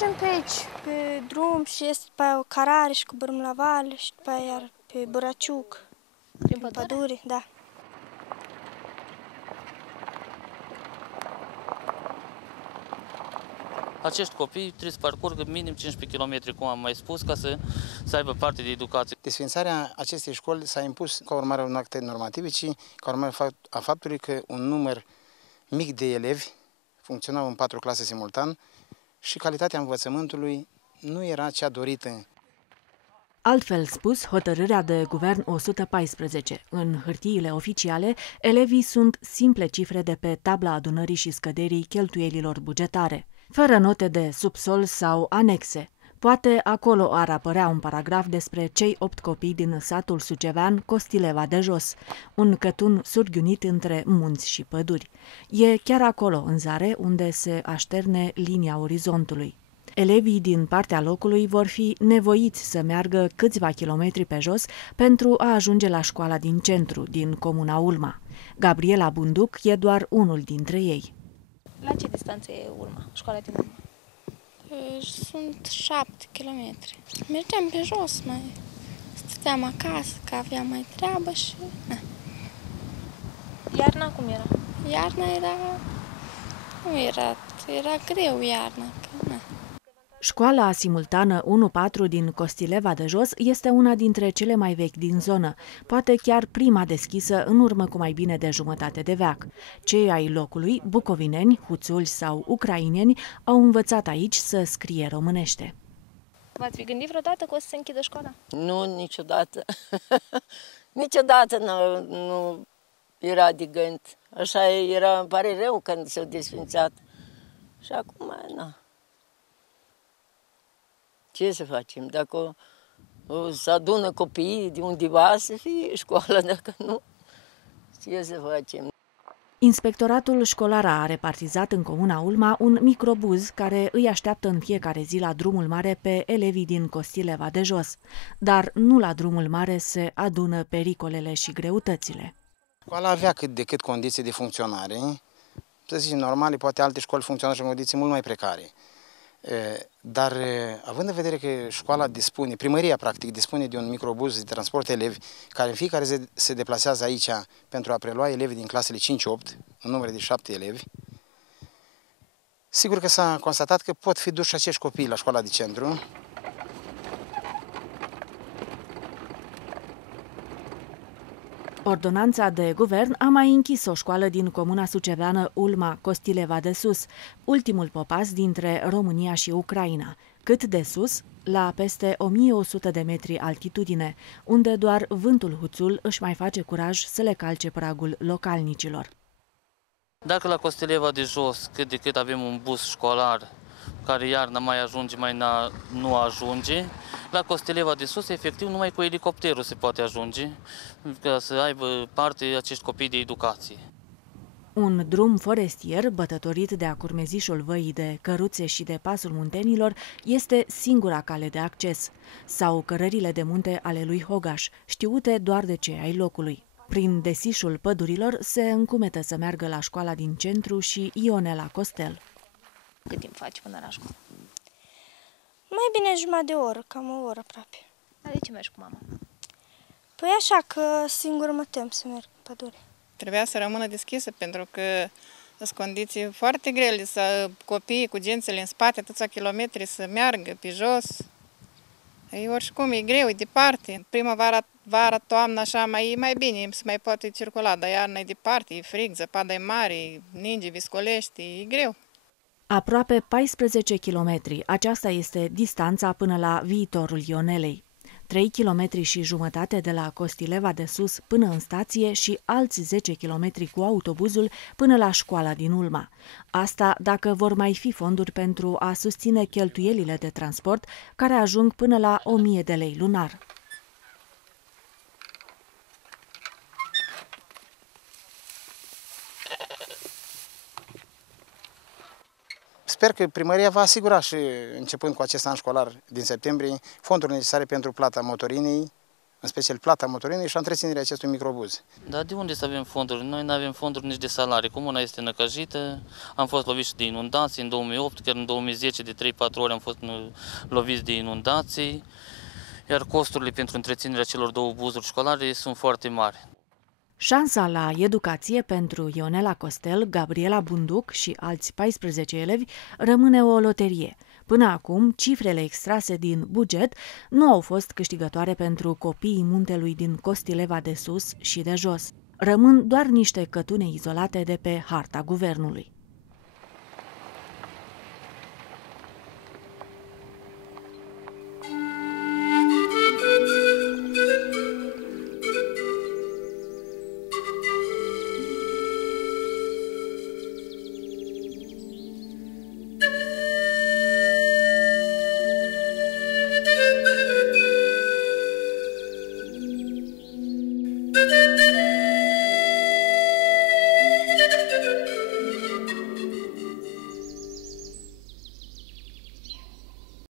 Mergem pe aici, pe drum și este după aia o carare și coborâm la vale și după aia iar pe Buraciuc, prin pădure, da. Acești copii trebuie să parcurgă minim 15 km, cum am mai spus, ca să aibă parte de educație. Desființarea acestei școli s-a impus ca urmare a unor acte normative, ci ca urmare a faptului că un număr mic de elevi funcționau în 4 clase simultan și calitatea învățământului nu era cea dorită. Altfel spus, hotărârea de Guvern 114. În hârtiile oficiale, elevii sunt simple cifre de pe tabla adunării și scăderii cheltuielilor bugetare, fără note de subsol sau anexe. Poate acolo ar apărea un paragraf despre cei 8 copii din satul sucevean Costileva de Jos, un cătun surghiunit între munți și păduri. E chiar acolo, în zare, unde se așterne linia orizontului. Elevii din partea locului vor fi nevoiți să meargă câțiva kilometri pe jos pentru a ajunge la școala din centru, din comuna Ulma. Gabriela Bunduc e doar unul dintre ei. La ce distanță e Ulma, școala din Ulma? Sunt 7 kilometri. Mergeam pe jos, mai stăteam acasă, că aveam mai treabă și... Iarna cum era? Iarna nu era greu iarna, că, Școala simultană 1-4 din Costileva de Jos este una dintre cele mai vechi din zonă, poate chiar prima deschisă în urmă cu mai bine de jumătate de veac. Cei ai locului, bucovineni, huțuli sau ucraineni, au învățat aici să scrie românește. V-ați fi gândit vreodată că o să se închidă școala? Nu, niciodată. Niciodată nu era de gând. Așa era, îmi pare rău când s-au desfințat. Și acum, na. Ce să facem? Dacă o să adună copiii de undeva, să fie școală, dacă nu, ce să facem? Inspectoratul școlar a repartizat în comuna Ulma un microbuz care îi așteaptă în fiecare zi la drumul mare pe elevii din Costileva de Jos. Dar nu la drumul mare se adună pericolele și greutățile. Școala avea cât de cât condiții de funcționare, să zicem normale, poate alte școli funcționează în condiții mult mai precare. Dar având în vedere că școala dispune, primăria practic dispune de un microbuz de transport elevi care în fiecare zi se deplasează aici pentru a prelua elevii din clasele 5-8, în număr de 7 elevi, sigur că s-a constatat că pot fi duși acești copii la școala de centru. Ordonanța de guvern a mai închis o școală din comuna suceveană Ulma Costileva de Sus, ultimul popas dintre România și Ucraina. Cât de sus? La peste 1100 de metri altitudine, unde doar vântul huțul își mai face curaj să le calce pragul localnicilor. Dacă la Costileva de Jos cât de cât avem un bus școlar care iarna mai ajunge, mai nu ajunge, la Costileva de Sus, efectiv, numai cu elicopterul se poate ajunge, ca să aibă parte acești copii de educație. Un drum forestier, bătătorit de acurmezișul văii de căruțe și de pasul muntenilor, este singura cale de acces, sau cărările de munte ale lui Hogaș, știute doar de cei ai locului. Prin desișul pădurilor se încumetă să meargă la școala din centru și Ionela Costel. Cât timp faci până la școală? Mai bine jumătate de oră, cam o oră aproape. Dar de ce mergi cu mama? Păi așa că singur mă tem să merg în pădure. Trebuia să rămână deschisă pentru că sunt condiții foarte grele să copiii cu gențele în spate atâția kilometri să meargă pe jos. E oricum, e greu, e departe. Primăvara, vara, toamna, așa, mai bine, se mai poate circula, dar iarna e departe, e frig, zăpada e mare, ninge, viscolește, e greu. Aproape 14 kilometri. Aceasta este distanța până la viitorul Ionelei. 3 km și jumătate de la Costileva de Sus până în stație și alți 10 km cu autobuzul până la școala din Ulma. Asta dacă vor mai fi fonduri pentru a susține cheltuielile de transport, care ajung până la 1000 de lei lunar. Sper că primăria va asigura și începând cu acest an școlar din septembrie fonduri necesare pentru plata motorinei în special plata motorinei și întreținerea acestui microbuz. Dar de unde să avem fonduri? Noi nu avem fonduri nici de salarii. Comuna este năcăjită, am fost loviți de inundații în 2008, chiar în 2010 de 3-4 ori am fost loviți de inundații, iar costurile pentru întreținerea celor 2 buzuri școlare sunt foarte mari. Șansa la educație pentru Ionela Costel, Gabriela Bunduc și alți 14 elevi rămâne o loterie. Până acum, cifrele extrase din buget nu au fost câștigătoare pentru copiii muntelui din Costileva de sus și de jos. Rămân doar niște cătune izolate de pe harta guvernului.